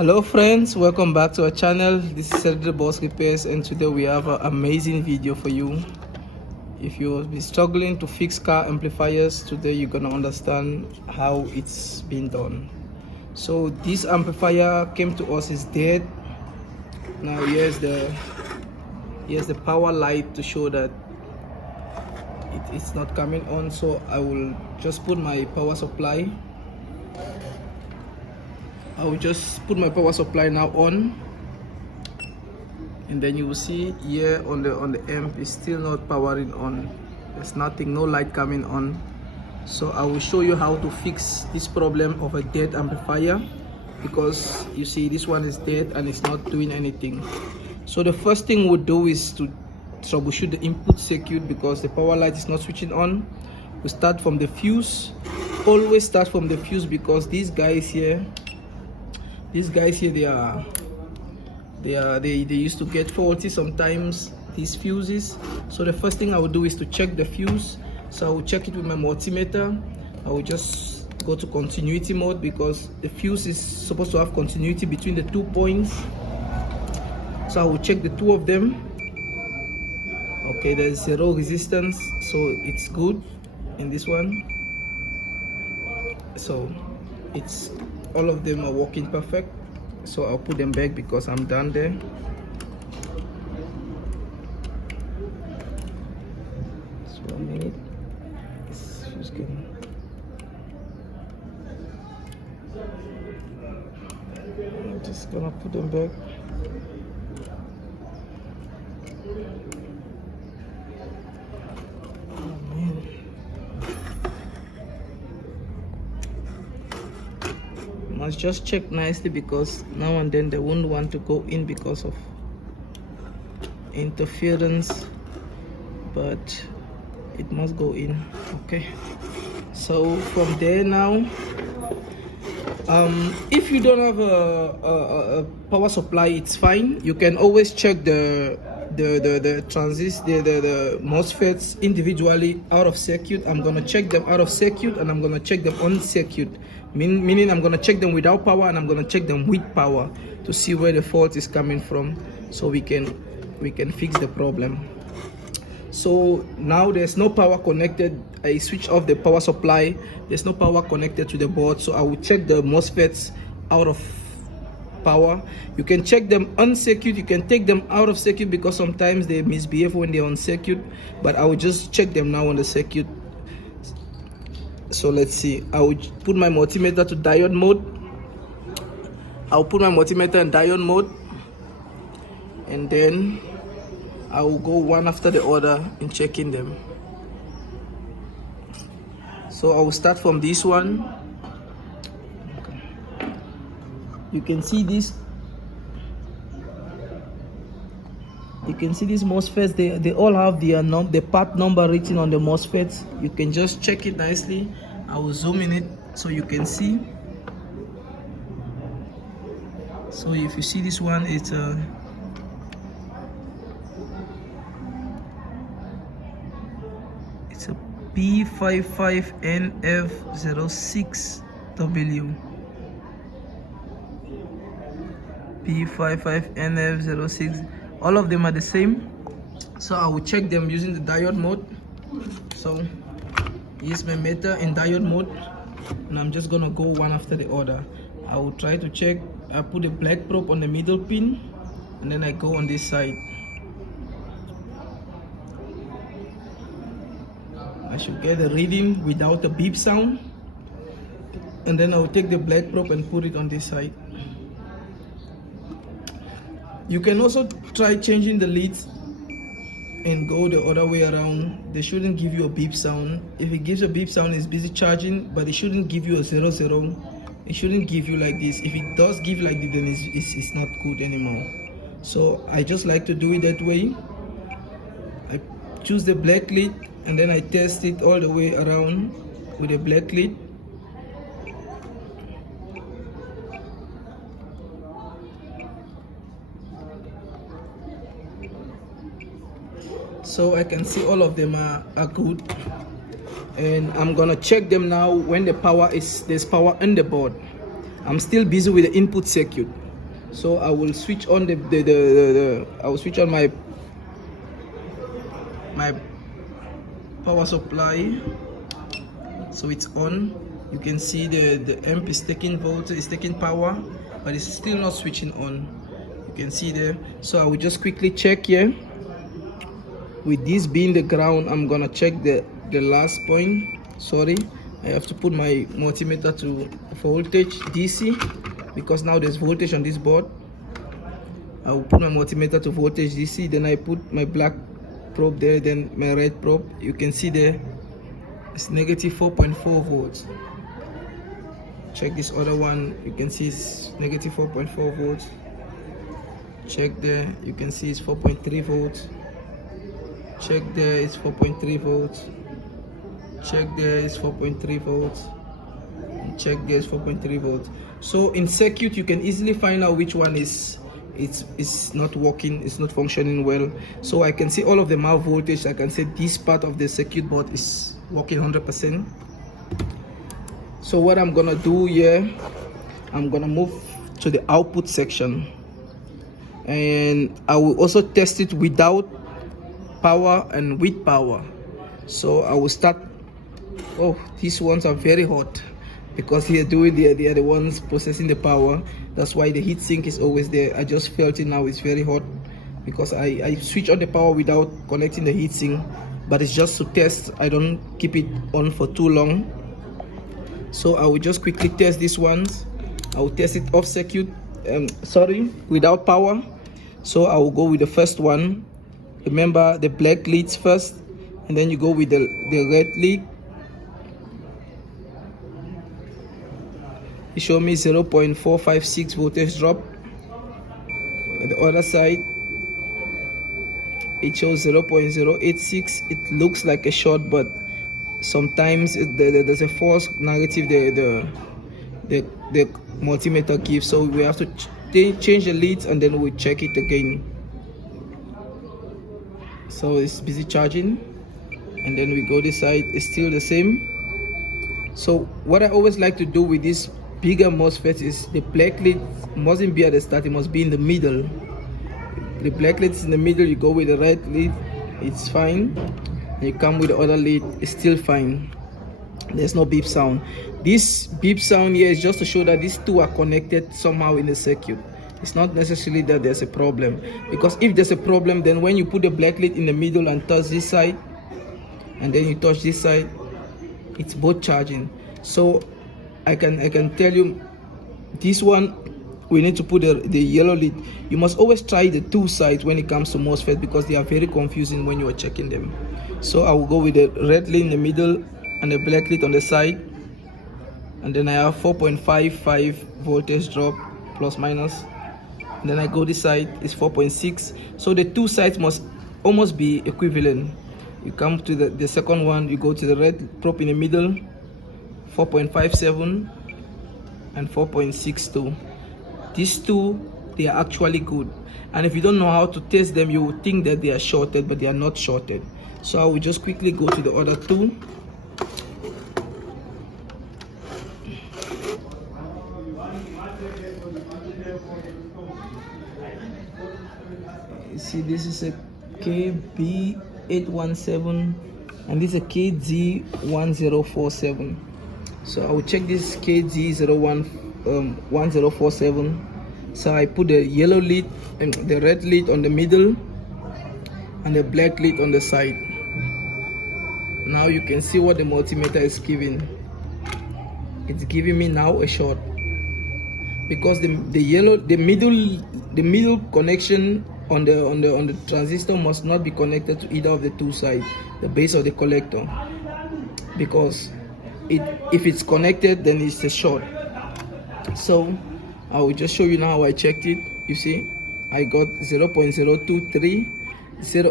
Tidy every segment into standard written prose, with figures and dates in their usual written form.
Hello friends, welcome back to our channel. This is the Boss Repairs, and today we have an amazing video for you. If you've been struggling to fix car amplifiers, today you're gonna understand how it's been done. So this amplifier came to us is dead. Now here's the power light to show that it's not coming on. So I will just put my power supply. I will just put my power supply now on, and then you will see here on the amp is still not powering on. There's nothing, no light coming on. So I will show you how to fix this problem of a dead amplifier, because you see this one is dead and it's not doing anything. So the first thing we'll do is to troubleshoot the input circuit, because the power light is not switching on. We start from the fuse. Always start from the fuse, because these guys here they used to get faulty sometimes, these fuses. So the first thing I will do is to check the fuse. So I will check it with my multimeter. I will just go to continuity mode, because the fuse is supposed to have continuity between the 2 points. So I will check the two of them. Okay, there's zero resistance, so it's good in this one. So it's all of them are working perfect. So I'll put them back because I'm done there. Just 1 minute. Just kidding. I'm just gonna put them back. Must just check nicely, because now and then they won't want to go in because of interference, but it must go in. Okay, so from there now, if you don't have a power supply, it's fine. You can always check the transistor, the MOSFETs individually out of circuit. I'm gonna check them out of circuit, and I'm gonna check them on circuit, meaning I'm gonna check them without power, and I'm gonna check them with power to see where the fault is coming from, so we can fix the problem. So now there's no power connected. I switch off the power supply. There's no power connected to the board, so I will check the MOSFETs out of power. You can check them on circuit, you can take them out of circuit, because sometimes they misbehave when they're on circuit, but I will just check them now on the circuit. So let's see. I will put my multimeter to diode mode. I'll put my multimeter in diode mode, and then I will go one after the other in checking them. So I will start from this one. You can see this. You can see these MOSFETs. They all have the part number written on the MOSFETs. You can just check it nicely. I will zoom in it so you can see. So if you see this one, it's a P55NF06W. P55NF06. all of them are the same. So I will check them using the diode mode. So here's my meter in diode mode, and I'm just gonna go one after the other. I will try to check. I put a black probe on the middle pin, and then I go on this side. I should get a reading without a beep sound, and then I will take the black probe and put it on this side. You can also try changing the leads and go the other way around. They shouldn't give you a beep sound. If it gives a beep sound, it's busy charging, but it shouldn't give you a 00. It shouldn't give you like this. If it does give like this, then it's not good anymore. So I just like to do it that way. I choose the black lead, and then I test it all the way around with a black lead. So I can see all of them are good. and I'm gonna check them now when there's power in the board. I'm still busy with the input circuit. So I will switch on I will switch on my power supply, so it's on. You can see the amp is taking voltage, is taking power, but it's still not switching on. You can see there. So I will just quickly check here. With this being the ground, I'm gonna check the last point. Sorry, I have to put my multimeter to voltage DC, because now there's voltage on this board. I will put my multimeter to voltage DC, then I put my black probe there, then my red probe. You can see there it's negative 4.4 volts. Check this other one, you can see it's negative 4.4 volts. Check there, you can see it's 4.3 volts. Check there, it's 4.3 volts. Check there, it's 4.3 volts. And check there, it's 4.3 volts. So in circuit, you can easily find out which one is it's not working, it's not functioning well. So I can see all of them have voltage. I can say this part of the circuit board is working 100%. So what I'm gonna do here, I'm gonna move to the output section, and I will also test it without power and with power. So I will start. Oh, these ones are very hot because they are the ones processing the power. That's why the heat sink is always there. I just felt it now, it's very hot because I switch on the power without connecting the heat sink, but it's just to test. I don't keep it on for too long. So I will just quickly test these ones. I will test it off circuit, without power. So I will go with the first one. Remember the black leads first, and then you go with the red lead. It showed me 0.456 voltage drop. On the other side, it shows 0.086. It looks like a short, but sometimes there's a false negative the multimeter gives. So we have to change the leads, and then we check it again. So it's busy charging, and then we go this side, it's still the same. So what I always like to do with this bigger MOSFET is the black lead mustn't be at the start, it must be in the middle. The black lead is in the middle, you go with the red lead, it's fine. And you come with the other lead, it's still fine. There's no beep sound. This beep sound here is just to show that these two are connected somehow in the circuit. It's not necessarily that there's a problem, because if there's a problem, then when you put the black lead in the middle and touch this side, and then you touch this side, it's both charging. So I can tell you, this one we need to put the yellow lead. You must always try the two sides when it comes to MOSFET, because they are very confusing when you are checking them. So I will go with the red lead in the middle and the black lead on the side, and then I have 4.55 voltage drop plus minus. And then I go this side, it's 4.6. So the two sides must almost be equivalent. You come to the second one, you go to the red probe in the middle, 4.57 and 4.62. These two, they are actually good. And if you don't know how to test them, you would think that they are shorted, but they are not shorted. So I will just quickly go to the other two. You see, this is a KB817 and this is a KZ1047. So I will check this KZ1047. So I put the yellow lead and the red lead on the middle and the black lead on the side. Now you can see what the multimeter is giving. It's giving me now a short, because the middle connection on the transistor must not be connected to either of the two sides, the base of the collector, because if it's connected, then it's a short. So I will just show you now how I checked it. You see, I got 0.023.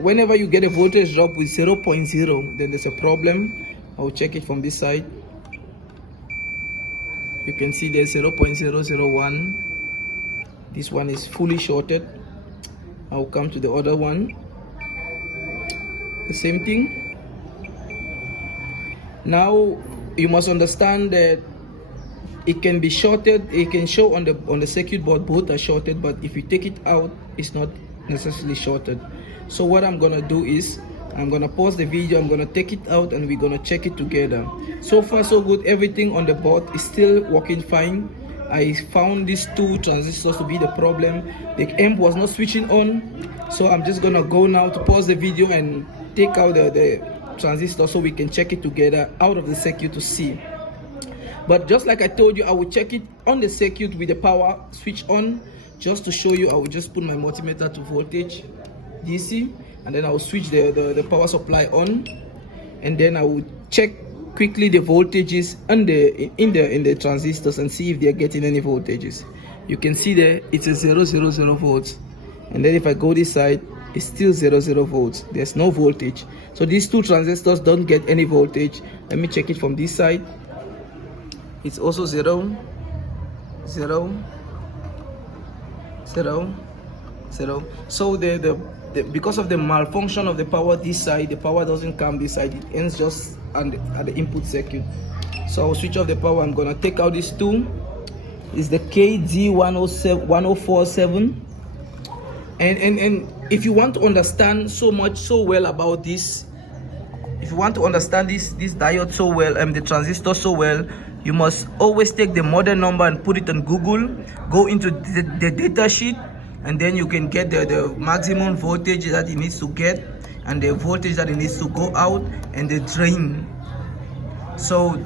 Whenever you get a voltage drop with 0.0, then there's a problem. I will check it from this side. You can see there's 0.001. This one is fully shorted. I'll come to the other one, the same thing. Now you must understand that it can be shorted. It can show on the circuit board both are shorted, but if you take it out, it's not necessarily shorted. So what I'm gonna do is I'm gonna pause the video, I'm gonna take it out, and we're gonna check it together. So far so good, everything on the board is still working fine. I found these two transistors to be the problem. The amp was not switching on, so I'm just gonna go now to pause the video and take out the transistor so we can check it together out of the circuit to see. But just like I told you, I will check it on the circuit with the power switch on. Just to show you, I will just put my multimeter to voltage DC, and then I will switch the power supply on, and then I will check quickly the voltages in the transistors and see if they are getting any voltages. You can see there it's a 000 volts, and then if I go this side, it's still 0 volts. There's no voltage. So these two transistors don't get any voltage. Let me check it from this side. It's also 0 0 0 0. So because of the malfunction of the power this side, the power doesn't come this side, it ends just at the input circuit. So I'll switch off the power. I'm gonna take out these two. It's the KD1047. And if you want to understand so well about this, if you want to understand this diode so well, the transistor so well, you must always take the model number and put it on Google, go into the data sheet, and then you can get the maximum voltage that it needs to get, and the voltage that it needs to go out, and the drain. So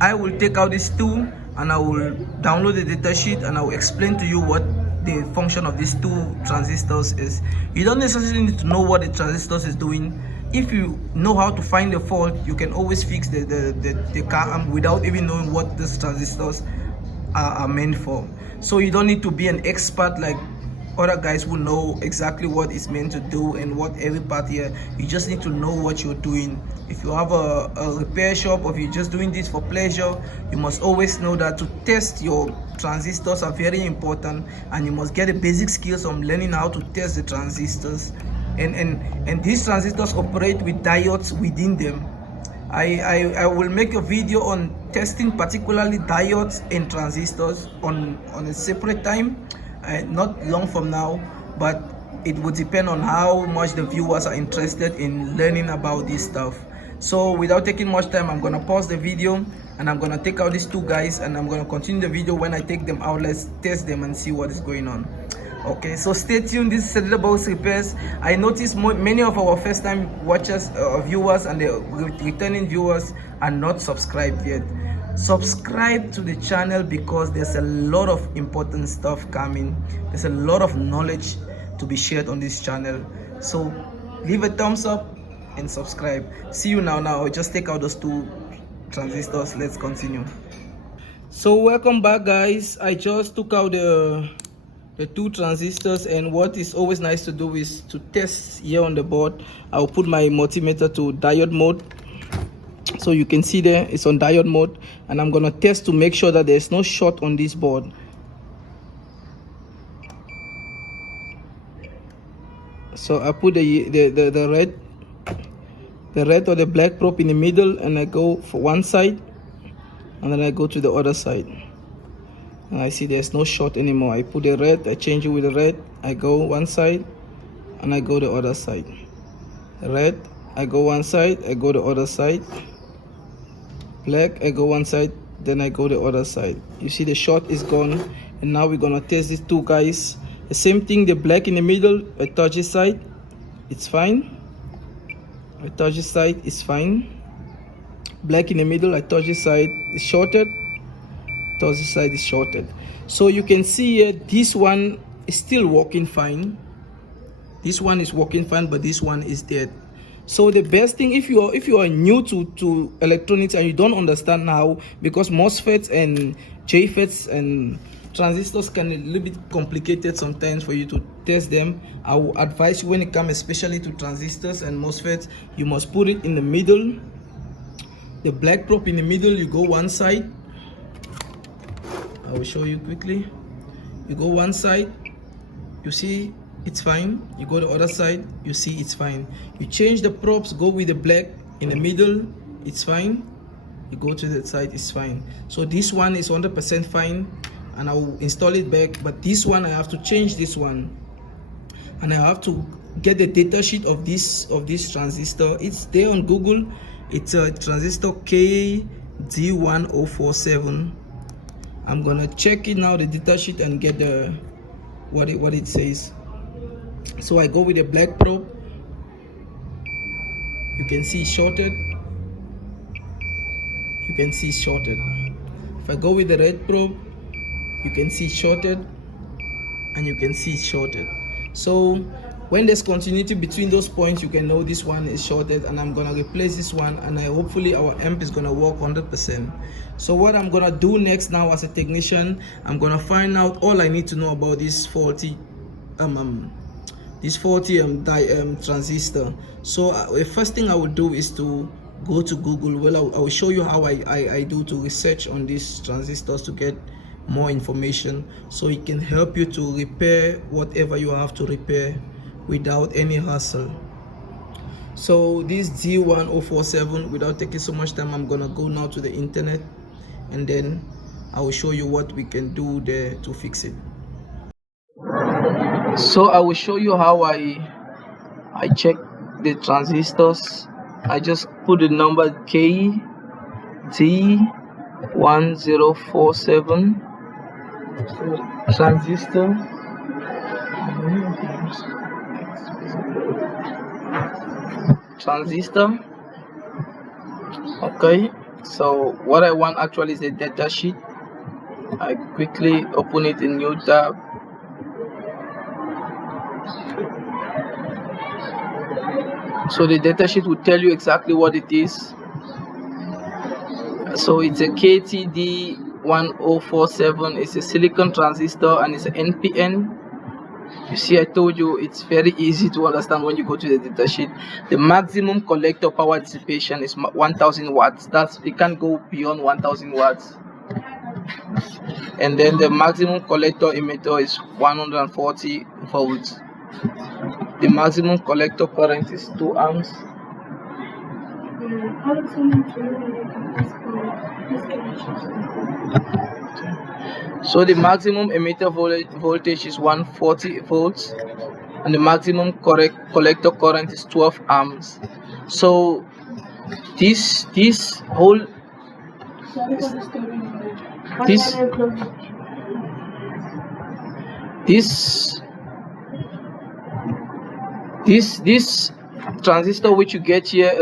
I will take out these two, and I will download the data sheet, and I will explain to you what the function of these two transistors is. You don't necessarily need to know what the transistors is doing. If you know how to find the fault, you can always fix the car amp without even knowing what these transistors are meant for. So you don't need to be an expert like other guys who know exactly what it's meant to do and what every part here. You just need to know what you're doing. If you have a repair shop, or if you're just doing this for pleasure, you must always know that to test your transistors are very important, and you must get the basic skills on learning how to test the transistors. And these transistors operate with diodes within them. I will make a video on testing particularly diodes and transistors on a separate time, not long from now, but it would depend on how much the viewers are interested in learning about this stuff. So without taking much time, I'm gonna pause the video, and I'm gonna take out these two guys, and I'm gonna continue the video. When I take them out, let's test them and see what is going on. Okay, so stay tuned. This is Cellular Box Repairs. I noticed many of our first time watchers, viewers, and the returning viewers are not subscribed yet. Subscribe to the channel, because there's a lot of important stuff coming. There's a lot of knowledge to be shared on this channel. So leave a thumbs up and subscribe. See you now. I'll just take out those two transistors. Let's continue. So welcome back, guys. I just took out the two transistors, and what is always nice to do is to test here on the board. I'll put my multimeter to diode mode, so you can see there it's on diode mode, and I'm gonna test to make sure that there's no short on this board. So I put the red or the black probe in the middle, and I go for one side, and then I go to the other side, and I see there's no short anymore. I put the red, I change it with the red, I go one side, and I go the other side. Red, I go one side, I go the other side. Black, I go one side, then I go the other side. You see the short is gone, and now we're gonna test these two guys. The same thing, the black in the middle, I touch this side, it's fine. I touch this side, it's fine. Black in the middle, I touch this side, it's shorted. Touch this side is shorted. So you can see here, this one is still working fine. This one is working fine, but this one is dead. So the best thing, if you are new to electronics and you don't understand how, because MOSFETs and JFETs and transistors can be a little bit complicated sometimes for you to test them, I will advise you, when it comes especially to transistors and MOSFETs, you must put it in the middle. The black probe in the middle, you go one side. I will show you quickly. You go one side, you see it's fine. You go the other side, you see it's fine. You change the probes, go with the black in the middle, it's fine. you go to the site, it's fine. So this one is 100% fine, and I will install it back. But this one, I have to change this one, and I have to get the data sheet of this transistor. It's there on Google. It's a transistor KD1047. I'm gonna check it now, the data sheet, and get the what it says. So I go with a black probe. You can see it's shorted. You can see it's shorted. If I go with the red probe, you can see it's shorted, and you can see it's shorted. So when there's continuity between those points, you can know this one is shorted, and I'm gonna replace this one, and hopefully our amp is gonna work 100%. So what I'm gonna do next now as a technician, I'm gonna find out all I need to know about this faulty transistor. So the first thing I will do is to go to Google. Well, I will show you how I do to research on these transistors to get more information, so it can help you to repair whatever you have to repair without any hassle. So this D1047, without taking so much time, I'm gonna go now to the internet, and then I will show you what we can do there to fix it. So I will show you how I check the transistors. I just put the number KD1047 transistor. Okay, so what I want actually is the data sheet. I quickly open it in new tab. So the data sheet will tell you exactly what it is. So it's a KTD1047. It's a silicon transistor, and it's an NPN. You see, I told you it's very easy to understand when you go to the data sheet. The maximum collector power dissipation is 1000 watts. It can't go beyond 1000 watts. And then the maximum collector emitter is 140 volts. The maximum collector current is 2 amps. So the maximum emitter voltage is 140 volts, and the maximum collector current is 12 amps. So this whole this transistor which you get here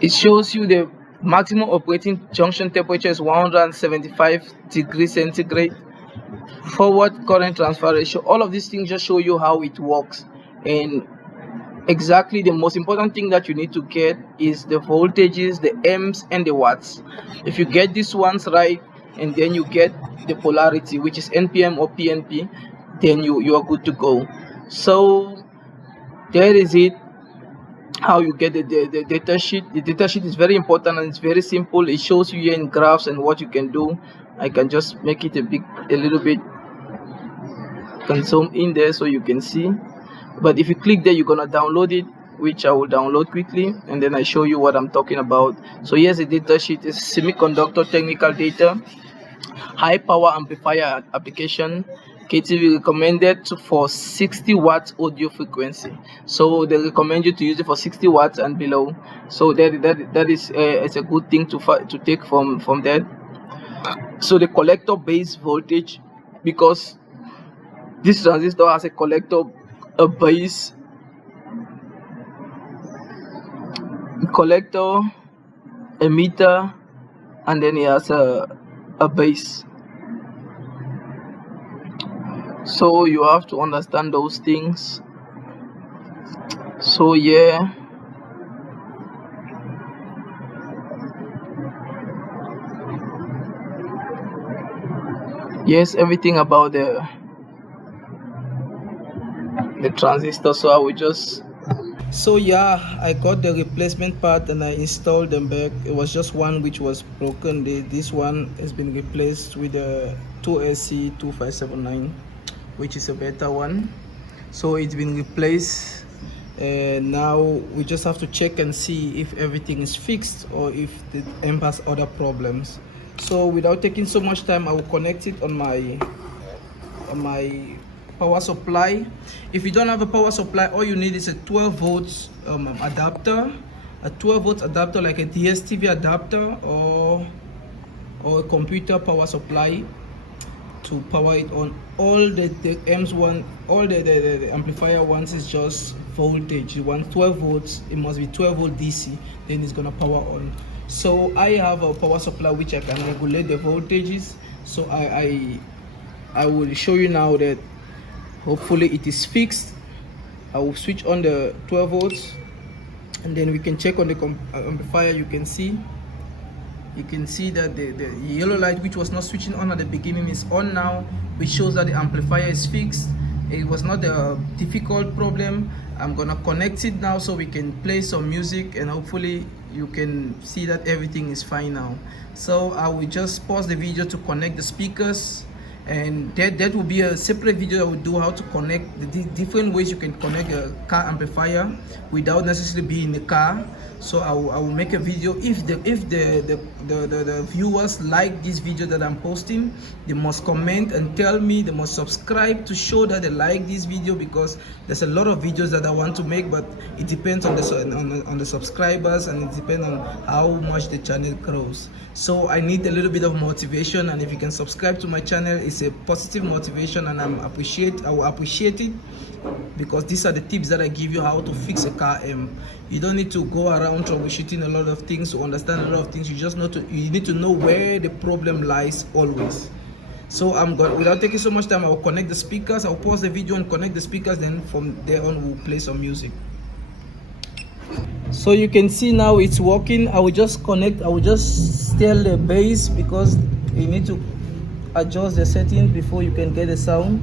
it shows you the maximum operating junction temperature is 175 degrees centigrade. Forward current transfer ratio. All of these things just show you how it works. And exactly the most important thing that you need to get is the voltages, the amps, and the watts. If you get these ones right, and then you get the polarity, which is NPN or PNP, then you are good to go. So there is it, how you get the data sheet. The data sheet is very important, and it's very simple. It shows you here in graphs and what you can do. I can just make it a little bit, can zoom in there so you can see. But if you click there, you're gonna download it, which I will download quickly, and then I show you what I'm talking about. So here's the data sheet. Is semiconductor technical data, high power amplifier application. KTV recommended for 60 watts audio frequency. So they recommend you to use it for 60 watts and below. So that is it's a good thing to take from that. So the collector base voltage, because this transistor has a base collector, emitter, and then it has a base. So you have to understand those things. So yeah, yes, everything about the transistor. So I will just, so yeah, I got the replacement part and I installed them back. It was just one which was broken. This one has been replaced with a 2SC2579, which is a better one. So it's been replaced, and now we just have to check and see if everything is fixed or if the amp has other problems. So without taking so much time, I will connect it on my power supply. If you don't have a power supply, all you need is a 12 volts adapter, a 12 volts adapter like a DSTV adapter or a computer power supply to power it on. All the amps want, all the amplifier wants is just voltage. You want 12 volts, it must be 12 volt DC, then it's gonna power on. So I have a power supply which I can regulate the voltages. So I will show you now that hopefully it is fixed. I will switch on the 12 volts and then we can check on the amplifier. You can see that the yellow light, which was not switching on at the beginning, is on now, which shows that the amplifier is fixed. It was not a difficult problem. I'm gonna connect it now so we can play some music and hopefully you can see that everything is fine now. So I will just pause the video to connect the speakers, and that will be a separate video. I will do how to connect the different ways you can connect a car amplifier without necessarily being in the car. So I will make a video. If the viewers like this video that I'm posting, they must comment and tell me, they must subscribe to show that they like this video, because there's a lot of videos that I want to make, but it depends on the subscribers, and it depends on how much the channel grows. So I need a little bit of motivation, and if you can subscribe to my channel, it's a positive motivation, and I will appreciate it, because these are the tips that I give you how to fix a car amp. You don't need to go around troubleshooting a lot of things to understand a lot of things. You need to know where the problem lies always. So without taking so much time, I will connect the speakers. I'll pause the video and connect the speakers, then from there on we'll play some music. So you can see now it's working. I will just steer the bass, because you need to adjust the settings before you can get the sound.